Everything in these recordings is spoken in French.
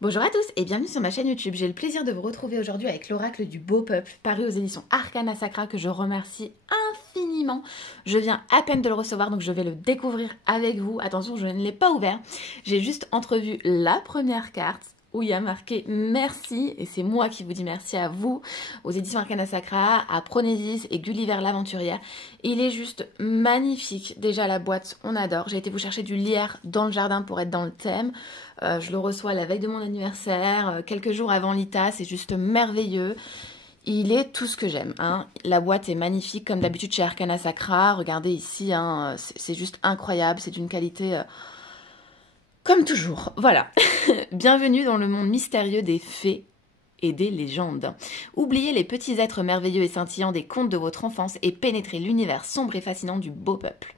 Bonjour à tous et bienvenue sur ma chaîne YouTube. J'ai le plaisir de vous retrouver aujourd'hui avec l'oracle du beau peuple, paru aux éditions Arcana Sacra, que je remercie infiniment. Je viens à peine de le recevoir, donc je vais le découvrir avec vous. Attention, je ne l'ai pas ouvert. J'ai juste entrevu la première carte où il y a marqué merci, et c'est moi qui vous dis merci à vous, aux éditions Arcana Sacra, à Pronésis et Gulliver l'aventurière. Il est juste magnifique. Déjà la boîte, on adore. J'ai été vous chercher du lierre dans le jardin pour être dans le thème. Je le reçois la veille de mon anniversaire, quelques jours avant l'ITA, c'est juste merveilleux. Il est tout ce que j'aime, hein. La boîte est magnifique, comme d'habitude chez Arcana Sacra. Regardez ici, hein, c'est juste incroyable, c'est d'une qualité comme toujours. Voilà. Bienvenue dans le monde mystérieux des fées et des légendes. Oubliez les petits êtres merveilleux et scintillants des contes de votre enfance et pénétrez l'univers sombre et fascinant du beau peuple.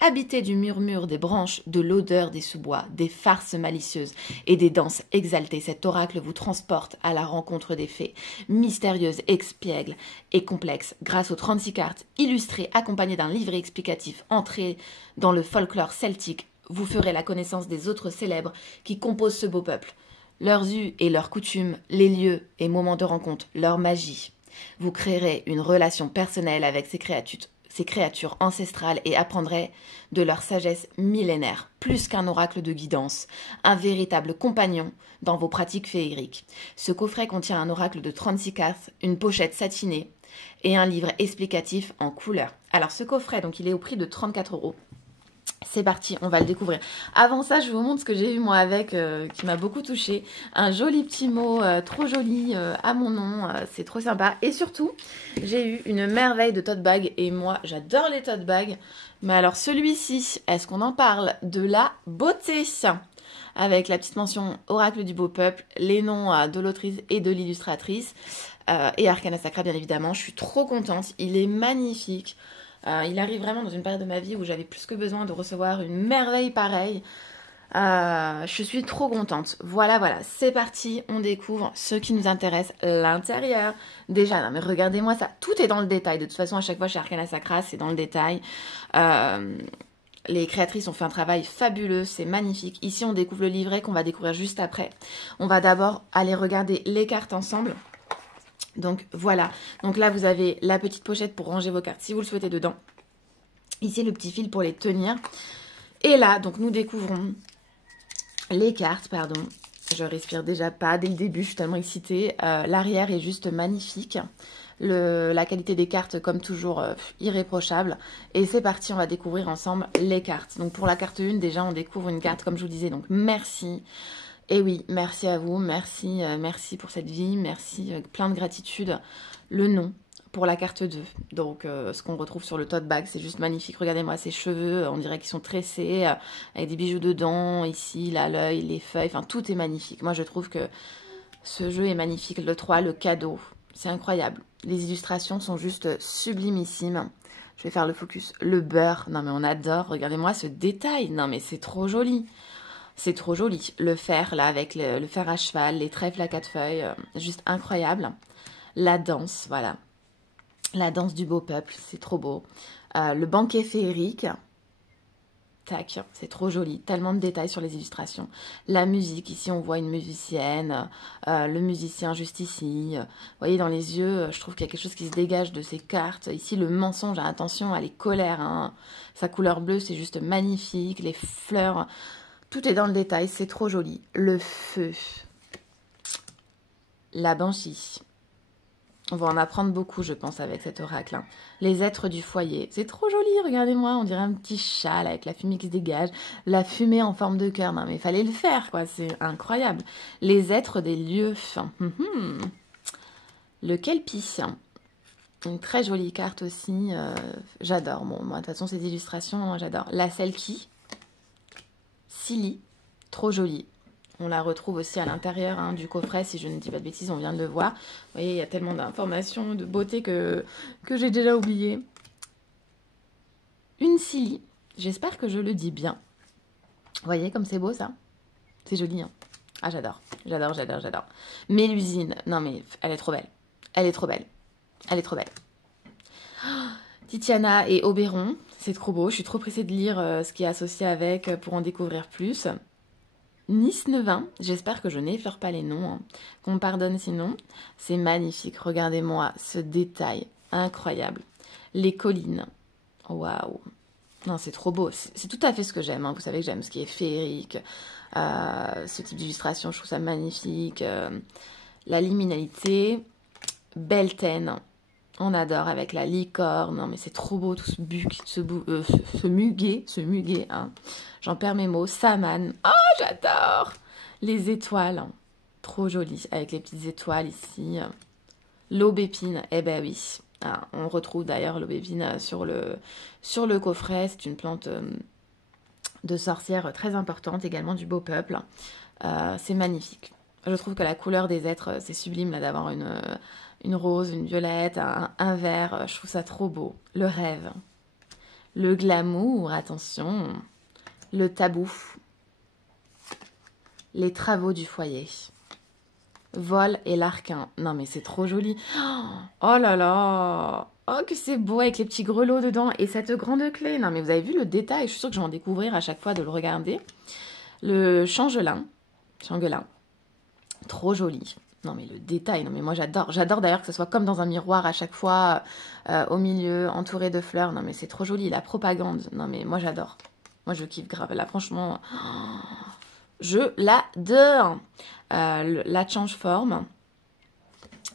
Habité du murmure des branches, de l'odeur des sous-bois, des farces malicieuses et des danses exaltées, cet oracle vous transporte à la rencontre des fées, mystérieuses, expiègles et complexes, grâce aux 36 cartes illustrées accompagnées d'un livret explicatif entré dans le folklore celtique. Vous ferez la connaissance des autres célèbres qui composent ce beau peuple, leurs us et leurs coutumes, les lieux et moments de rencontre, leur magie. Vous créerez une relation personnelle avec ces créatures ancestrales et apprendrez de leur sagesse millénaire, plus qu'un oracle de guidance, un véritable compagnon dans vos pratiques féeriques. Ce coffret contient un oracle de 36 cartes, une pochette satinée et un livre explicatif en couleur. Alors ce coffret, donc il est au prix de 34 €. C'est parti, on va le découvrir. Avant ça, je vous montre ce que j'ai eu moi avec, qui m'a beaucoup touchée. Un joli petit mot, trop joli, à mon nom, c'est trop sympa. Et surtout, j'ai eu une merveille de tote bag. Et moi, j'adore les tote bags. Mais alors celui-ci, est-ce qu'on en parle? De la beauté, avec la petite mention Oracle du beau peuple, les noms de l'autrice et de l'illustratrice, et Arcana Sacra bien évidemment. Je suis trop contente, il est magnifique. Il arrive vraiment dans une période de ma vie où j'avais plus que besoin de recevoir une merveille pareille. Je suis trop contente. Voilà, c'est parti. On découvre ce qui nous intéresse, l'intérieur. Déjà, non mais regardez-moi ça. Tout est dans le détail. De toute façon, à chaque fois chez Arcana Sacra, c'est dans le détail. Les créatrices ont fait un travail fabuleux, c'est magnifique. Ici, on découvre le livret qu'on va découvrir juste après. On va d'abord aller regarder les cartes ensemble. Donc voilà, donc là vous avez la petite pochette pour ranger vos cartes si vous le souhaitez dedans. Ici le petit fil pour les tenir. Et là, donc nous découvrons les cartes, pardon. Je respire déjà pas dès le début, je suis tellement excitée. L'arrière est juste magnifique. La qualité des cartes, comme toujours, irréprochable. Et c'est parti, on va découvrir ensemble les cartes. Donc pour la carte 1, déjà on découvre une carte, comme je vous disais, donc merci. Et oui, merci à vous, merci, merci pour cette vie, merci, plein de gratitude. Le nom pour la carte 2, donc ce qu'on retrouve sur le tote bag, c'est juste magnifique. Regardez-moi ces cheveux, on dirait qu'ils sont tressés, avec des bijoux dedans, ici, là, l'œil, les feuilles, enfin tout est magnifique. Moi je trouve que ce jeu est magnifique, le 3, le cadeau, c'est incroyable. Les illustrations sont juste sublimissimes. Je vais faire le focus, le beurre, non mais on adore, regardez-moi ce détail, non mais c'est trop joli. C'est trop joli. Le fer, là, avec le fer à cheval, les trèfles à 4 feuilles, juste incroyable. La danse, voilà. La danse du beau peuple, c'est trop beau. Le banquet féerique. Tac, c'est trop joli. Tellement de détails sur les illustrations. La musique, ici, on voit une musicienne. Le musicien, juste ici. Vous voyez, dans les yeux, je trouve qu'il y a quelque chose qui se dégage de ces cartes. Ici, le mensonge, attention, elle est colère, hein. Sa couleur bleue, c'est juste magnifique. Les fleurs... Tout est dans le détail, c'est trop joli. Le feu. La banshee. On va en apprendre beaucoup, je pense, avec cet oracle, hein. Les êtres du foyer. C'est trop joli, regardez-moi. On dirait un petit châle avec la fumée qui se dégage. La fumée en forme de cœur. Non, mais il fallait le faire, quoi. C'est incroyable. Les êtres des lieux. Le kelpie. Une très jolie carte aussi. J'adore. Bon, moi, de toute façon, ces illustrations, j'adore. La selkie. Silly, trop jolie. On la retrouve aussi à l'intérieur, hein, du coffret, si je ne dis pas de bêtises, on vient de le voir. Vous voyez, il y a tellement d'informations, de beauté que j'ai déjà oublié. Une Silly, j'espère que je le dis bien. Vous voyez comme c'est beau ça? C'est joli, hein? Ah, j'adore, j'adore, j'adore, j'adore. Mélusine, non mais elle est trop belle. Elle est trop belle. Elle est trop belle. Titiana et Oberon, c'est trop beau. Je suis trop pressée de lire ce qui est associé avec pour en découvrir plus. Nice Nevin. J'espère que je n'effleure pas les noms, hein. Qu'on me pardonne sinon. C'est magnifique. Regardez-moi ce détail incroyable. Les collines. Waouh. Non, c'est trop beau. C'est tout à fait ce que j'aime, hein. Vous savez que j'aime ce qui est féerique. Ce type d'illustration, je trouve ça magnifique. La liminalité. Beltaine. On adore avec la licorne. Non, mais c'est trop beau tout ce muguet. Hein. J'en perds mes mots. Saman. Oh, j'adore. Les étoiles. Trop joli. Avec les petites étoiles ici. L'aubépine. Eh ben oui. Ah, on retrouve d'ailleurs l'aubépine sur le coffret. C'est une plante de sorcière très importante. Également du beau peuple. C'est magnifique. Je trouve que la couleur des êtres, c'est sublime là d'avoir une rose, une violette, un vert. Je trouve ça trop beau. Le rêve. Le glamour, attention. Le tabou. Les travaux du foyer. Vol et l'arquin. Non mais c'est trop joli. Oh là là. Oh que c'est beau avec les petits grelots dedans. Et cette grande clé. Non mais vous avez vu le détail. Je suis sûre que je vais en découvrir à chaque fois de le regarder. Le changelin. Trop joli. Non mais le détail, non mais moi j'adore. J'adore d'ailleurs que ce soit comme dans un miroir à chaque fois, au milieu, entouré de fleurs. Non mais c'est trop joli, la propagande. Non mais moi j'adore. Moi je kiffe grave. Là franchement, je l'adore. La change forme.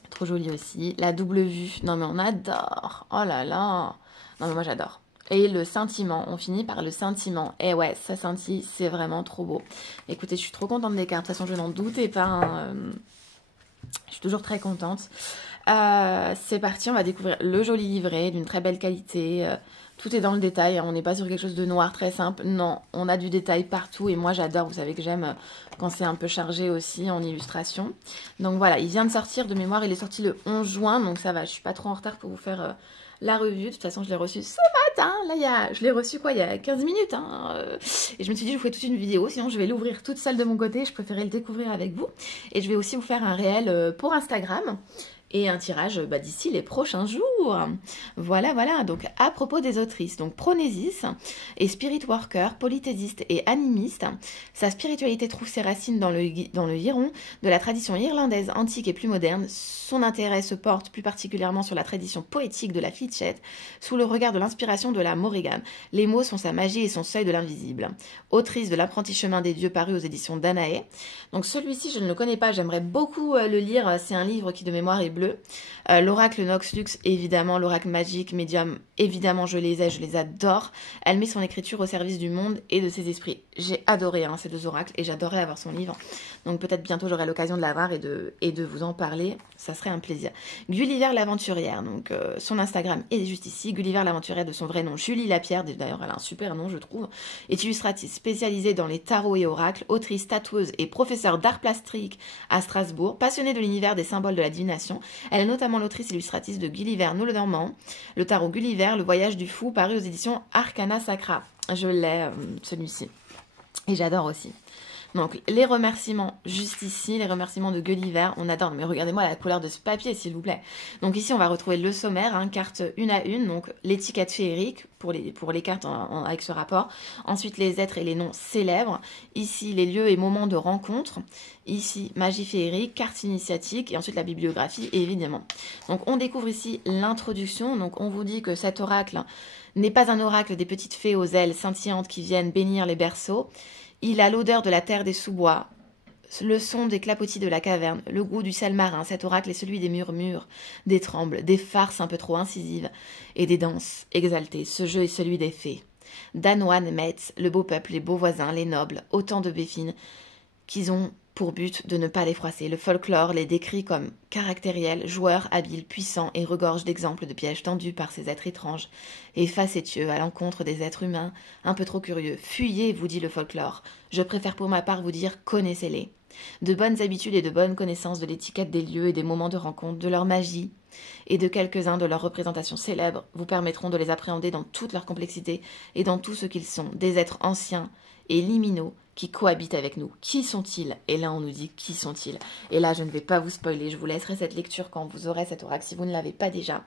Trop joli aussi. La double vue. Non mais on adore. Oh là là. Non mais moi j'adore. Et le scintillement, on finit par le scintillement. Et ouais, ça scintille, c'est vraiment trop beau. Écoutez, je suis trop contente des cartes. De toute façon, je n'en doutais pas. Hein. Je suis toujours très contente. C'est parti, on va découvrir le joli livret d'une très belle qualité. Tout est dans le détail. On n'est pas sur quelque chose de noir très simple. Non, on a du détail partout. Et moi, j'adore. Vous savez que j'aime quand c'est un peu chargé aussi en illustration. Donc voilà, il vient de sortir de mémoire. Il est sorti le 11 juin. Donc ça va, je suis pas trop en retard pour vous faire la revue. De toute façon, je l'ai reçu ce matin. Là, je l'ai reçu quoi, il y a 15 minutes. Hein. Et je me suis dit, je vous ferai toute une vidéo. Sinon, je vais l'ouvrir toute seule de mon côté. Je préférais le découvrir avec vous. Et je vais aussi vous faire un réel pour Instagram. Et un tirage d'ici les prochains jours. Voilà, voilà. Donc, à propos des autrices, donc Pronésis est spirit worker, polythésiste et animiste. Sa spiritualité trouve ses racines dans le Hiron de la tradition irlandaise antique et plus moderne. Son intérêt se porte plus particulièrement sur la tradition poétique de la Fitchette, sous le regard de l'inspiration de la Morrigan. Les mots sont sa magie et son seuil de l'invisible. Autrice de l'apprenti chemin des dieux paru aux éditions Danae. Donc, celui-ci, je ne le connais pas. J'aimerais beaucoup le lire. C'est un livre qui, de mémoire, est bleu. L'oracle Nox Lux, évidemment, l'oracle magique, médium, évidemment, je les adore. Elle met son écriture au service du monde et de ses esprits. J'ai adoré ces deux oracles et j'adorais avoir son livre. Donc peut-être bientôt j'aurai l'occasion de l'avoir et de vous en parler. Ça serait un plaisir. Gulliver l'aventurière, donc son Instagram est juste ici. Gulliver l'aventurière de son vrai nom, Julie Lapierre. D'ailleurs, elle a un super nom, je trouve. Est illustratrice spécialisée dans les tarots et oracles, autrice, tatoueuse et professeure d'art plastique à Strasbourg. Passionnée de l'univers des symboles de la divination. Elle est notamment l'autrice illustratrice de Gulliver nous le Normand, le tarot Gulliver, le voyage du fou, paru aux éditions Arcana Sacra. Je l'ai, celui-ci. Et j'adore aussi. Donc, les remerciements juste ici, les remerciements de Gulliver, on adore. Mais regardez-moi la couleur de ce papier, s'il vous plaît. Donc ici, on va retrouver le sommaire, carte une à une, donc l'étiquette féerique pour les cartes avec ce rapport. Ensuite, les êtres et les noms célèbres. Ici, les lieux et moments de rencontre. Ici, magie féerique, carte initiatique et ensuite la bibliographie, évidemment. Donc, on découvre ici l'introduction. Donc, on vous dit que cet oracle n'est pas un oracle des petites fées aux ailes scintillantes qui viennent bénir les berceaux. Il a l'odeur de la terre des sous-bois, le son des clapotis de la caverne, le goût du sel marin. Cet oracle est celui des murmures, des trembles, des farces un peu trop incisives et des danses exaltées. Ce jeu est celui des fées. Danoine, Metz, le beau peuple, les beaux voisins, les nobles, autant de béfines qu'ils ont pour but de ne pas les froisser. Le folklore les décrit comme caractériels, joueurs, habiles, puissants et regorge d'exemples de pièges tendus par ces êtres étranges et facétieux à l'encontre des êtres humains un peu trop curieux. Fuyez, vous dit le folklore. Je préfère pour ma part vous dire connaissez-les. De bonnes habitudes et de bonnes connaissances de l'étiquette des lieux et des moments de rencontre, de leur magie et de quelques-uns de leurs représentations célèbres vous permettront de les appréhender dans toute leur complexité et dans tout ce qu'ils sont, des êtres anciens et liminaux qui cohabitent avec nous. Qui sont-ils? Et là, on nous dit qui sont-ils? Et là, je ne vais pas vous spoiler, je vous laisserai cette lecture quand vous aurez cet oracle si vous ne l'avez pas déjà.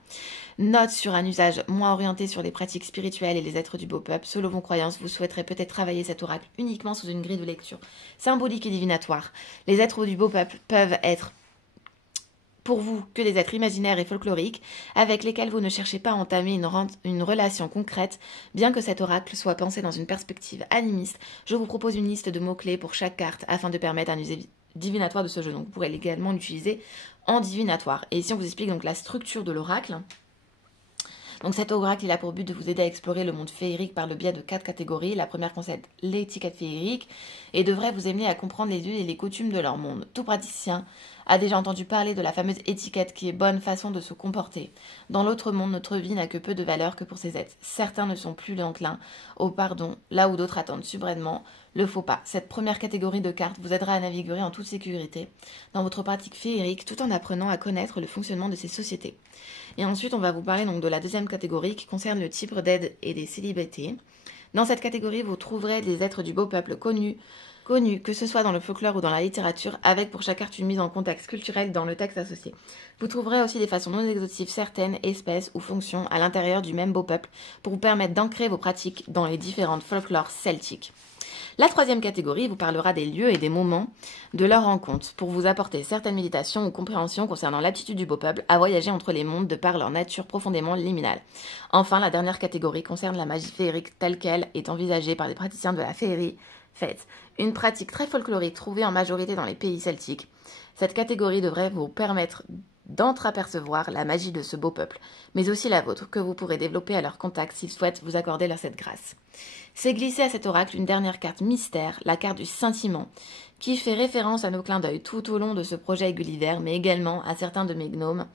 Note sur un usage moins orienté sur les pratiques spirituelles et les êtres du beau peuple. Selon vos croyances, vous souhaiterez peut-être travailler cet oracle uniquement sous une grille de lecture symbolique et divinatoire. Les êtres du beau peuple peuvent être pour vous que des êtres imaginaires et folkloriques avec lesquels vous ne cherchez pas à entamer une relation concrète, bien que cet oracle soit pensé dans une perspective animiste. Je vous propose une liste de mots-clés pour chaque carte afin de permettre un usage divinatoire de ce jeu. Donc vous pourrez également l'utiliser en divinatoire. Et ici on vous explique donc la structure de l'oracle. Donc cet oracle, il a pour but de vous aider à explorer le monde féerique par le biais de 4 catégories. La première concerne l'étiquette féerique et devrait vous amener à comprendre les us et les coutumes de leur monde. Tout praticien a déjà entendu parler de la fameuse étiquette qui est bonne façon de se comporter. Dans l'autre monde, notre vie n'a que peu de valeur que pour ces êtres. Certains ne sont plus enclins au pardon, là où d'autres attendent subrainement le faux pas. Cette première catégorie de cartes vous aidera à naviguer en toute sécurité dans votre pratique féerique tout en apprenant à connaître le fonctionnement de ces sociétés. Et ensuite, on va vous parler donc de la deuxième catégorie qui concerne le type d'aide et des célébrités. Dans cette catégorie, vous trouverez des êtres du beau peuple connus, que ce soit dans le folklore ou dans la littérature, avec pour chaque carte une mise en contexte culturel dans le texte associé. Vous trouverez aussi des façons non exhaustives certaines espèces ou fonctions à l'intérieur du même beau peuple pour vous permettre d'ancrer vos pratiques dans les différentes folklores celtiques. La troisième catégorie vous parlera des lieux et des moments de leur rencontre pour vous apporter certaines méditations ou compréhensions concernant l'aptitude du beau peuple à voyager entre les mondes de par leur nature profondément liminale. Enfin, la dernière catégorie concerne la magie féerique telle qu'elle est envisagée par les praticiens de la féerie faite, une pratique très folklorique trouvée en majorité dans les pays celtiques. Cette catégorie devrait vous permettre d'entreapercevoir la magie de ce beau peuple, mais aussi la vôtre, que vous pourrez développer à leur contact s'ils souhaitent vous accorder cette grâce. C'est glissé à cet oracle une dernière carte mystère, la carte du scintillement, qui fait référence à nos clins d'œil tout au long de ce projet Gulliver, mais également à certains de mes gnoses,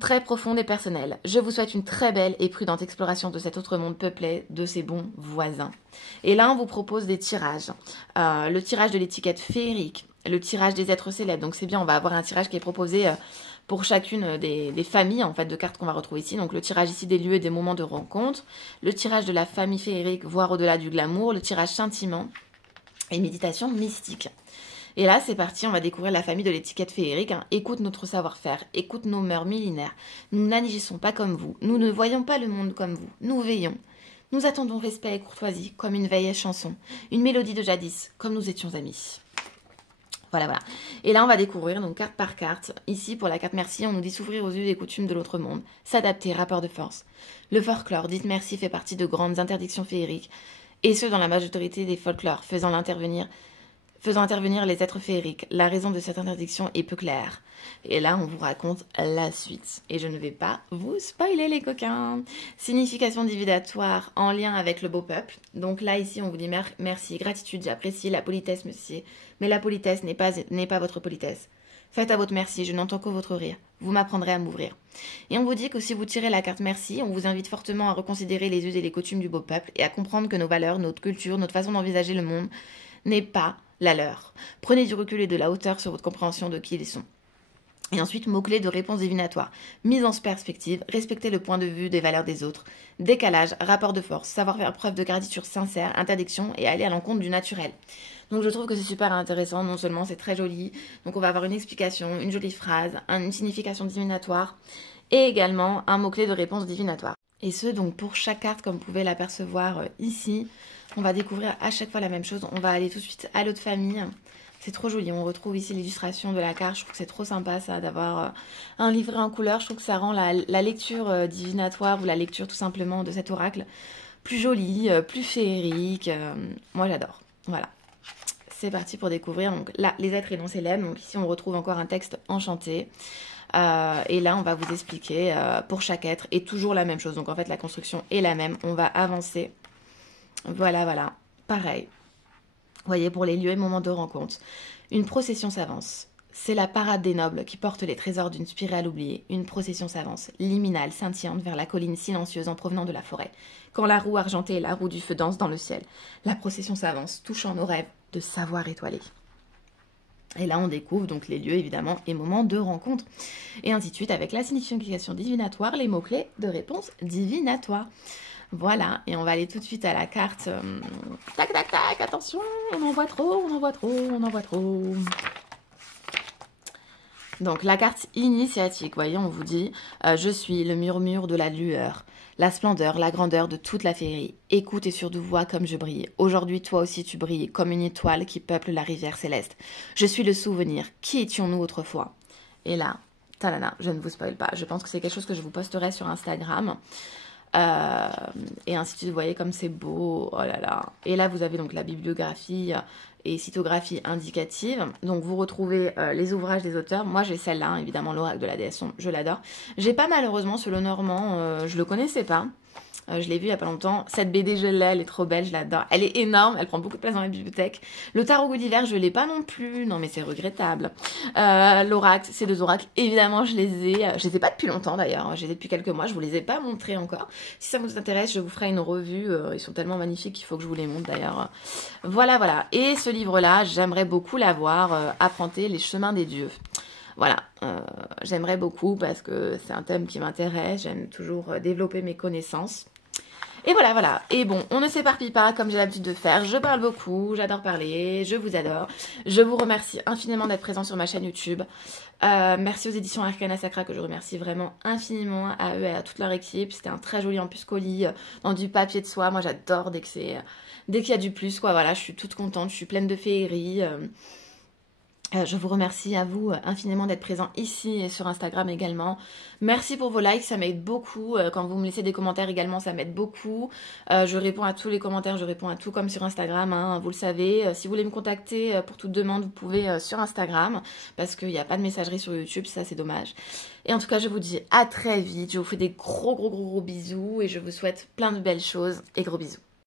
très profondes et personnelles. Je vous souhaite une très belle et prudente exploration de cet autre monde peuplé de ses bons voisins. Et là, on vous propose des tirages. Le tirage de l'étiquette féerique, le tirage des êtres célèbres. Donc c'est bien, on va avoir un tirage qui est proposé pour chacune des familles en fait de cartes qu'on va retrouver ici. Donc le tirage ici des lieux et des moments de rencontre, le tirage de la famille féerique, voire au-delà du glamour, le tirage sentiment et méditation mystique. Et là, c'est parti, on va découvrir la famille de l'étiquette féerique. Écoute notre savoir-faire, écoute nos mœurs millénaires. Nous n'agissons pas comme vous, nous ne voyons pas le monde comme vous, nous veillons. Nous attendons respect et courtoisie, comme une veillée chanson, une mélodie de jadis, comme nous étions amis. Voilà. Et là, on va découvrir, donc carte par carte. Ici, pour la carte merci, on nous dit s'ouvrir aux us et coutumes de l'autre monde, s'adapter, rapport de force. Le folklore, dites merci, fait partie de grandes interdictions féeriques, et ce, dans la majorité des folklores, faisant intervenir les êtres féeriques. La raison de cette interdiction est peu claire. Et là, on vous raconte la suite. Et je ne vais pas vous spoiler, les coquins. Signification divinatoire en lien avec le beau peuple. Donc là, ici, on vous dit merci, gratitude, j'apprécie la politesse, monsieur. Mais la politesse n'est pas votre politesse. Faites à votre merci, je n'entends que votre rire. Vous m'apprendrez à m'ouvrir. Et on vous dit que si vous tirez la carte merci, on vous invite fortement à reconsidérer les us et les coutumes du beau peuple et à comprendre que nos valeurs, notre culture, notre façon d'envisager le monde n'est pas la leur. Prenez du recul et de la hauteur sur votre compréhension de qui ils sont. Et ensuite, mots-clés de réponse divinatoire. Mise en perspective, respecter le point de vue des valeurs des autres. Décalage, rapport de force, savoir faire preuve de gratitude sincère, interdiction et aller à l'encontre du naturel. Donc je trouve que c'est super intéressant, non seulement c'est très joli, donc on va avoir une explication, une jolie phrase, une signification divinatoire et également un mot-clé de réponse divinatoire. Et ce, donc pour chaque carte, comme vous pouvez l'apercevoir ici, on va découvrir à chaque fois la même chose. On va aller tout de suite à l'autre famille. C'est trop joli. On retrouve ici l'illustration de la carte. Je trouve que c'est trop sympa ça d'avoir un livret en couleur. Je trouve que ça rend la lecture divinatoire ou la lecture tout simplement de cet oracle plus jolie, plus féerique. Moi j'adore. Voilà. C'est parti pour découvrir. Donc là, les êtres et non célèbres. Donc ici on retrouve encore un texte enchanté. Et là on va vous expliquer pour chaque être. Et toujours la même chose. Donc en fait la construction est la même. On va avancer. Voilà. Pareil. Vous voyez, pour les lieux et moments de rencontre. Une procession s'avance. C'est la parade des nobles qui porte les trésors d'une spirale oubliée. Une procession s'avance, liminale, scintillante, vers la colline silencieuse en provenant de la forêt. Quand la roue argentée et la roue du feu dansent dans le ciel, la procession s'avance, touchant nos rêves de savoir étoilé. Et là, on découvre donc les lieux, évidemment, et moments de rencontre. Et ainsi de suite, avec la signification divinatoire, les mots-clés de réponse divinatoire. Voilà, et on va aller tout de suite à la carte. Tac, tac, tac, attention, on en voit trop, on en voit trop, on en voit trop. Donc la carte initiatique, voyez, on vous dit je suis le murmure de la lueur, la splendeur, la grandeur de toute la féerie. Écoute et surtout vois comme je brille. Aujourd'hui, toi aussi tu brilles comme une étoile qui peuple la rivière céleste. Je suis le souvenir. Qui étions-nous autrefois? Et là, talana, je ne vous spoil pas. Je pense que c'est quelque chose que je vous posterai sur Instagram. Et ainsi de suite, vous voyez comme c'est beau, oh là là. Et là vous avez donc la bibliographie et cytographie indicative, donc vous retrouvez les ouvrages des auteurs. Moi j'ai celle-là, hein, évidemment l'oracle de la déesse, je l'adore. J'ai pas malheureusement ce Lenormand, je le connaissais pas. Je l'ai vu il n'y a pas longtemps. Cette BD, je l'ai, elle est trop belle, je l'adore. Elle est énorme, elle prend beaucoup de place dans la bibliothèque. Le Tarot Gulliver, je ne l'ai pas non plus. Non, mais c'est regrettable. L'oracle, ces deux oracles, évidemment, je les ai. Je les ai pas depuis longtemps d'ailleurs. Je les ai depuis quelques mois. Je vous les ai pas montrés encore. Si ça vous intéresse, je vous ferai une revue. Ils sont tellement magnifiques qu'il faut que je vous les montre d'ailleurs. Voilà, voilà. Et ce livre-là, j'aimerais beaucoup l'avoir. Apprenti les chemins des dieux. Voilà, j'aimerais beaucoup parce que c'est un thème qui m'intéresse. J'aime toujours développer mes connaissances. Et voilà, voilà. Et bon, on ne s'éparpille pas comme j'ai l'habitude de faire. Je parle beaucoup, j'adore parler, je vous adore. Je vous remercie infiniment d'être présent sur ma chaîne YouTube. Merci aux éditions Arcana Sacra que je remercie vraiment infiniment, à eux et à toute leur équipe. C'était un très joli en plus colis dans du papier de soie. Moi j'adore dès qu'il y a du plus, quoi. Voilà, je suis toute contente, je suis pleine de féerie. Je vous remercie à vous infiniment d'être présent ici et sur Instagram également. Merci pour vos likes, ça m'aide beaucoup. Quand vous me laissez des commentaires également, ça m'aide beaucoup. Je réponds à tous les commentaires, je réponds à tout comme sur Instagram, hein, vous le savez. Si vous voulez me contacter pour toute demande, vous pouvez sur Instagram parce qu'il n'y a pas de messagerie sur YouTube, ça c'est dommage. Et en tout cas, je vous dis à très vite. Je vous fais des gros bisous et je vous souhaite plein de belles choses et gros bisous.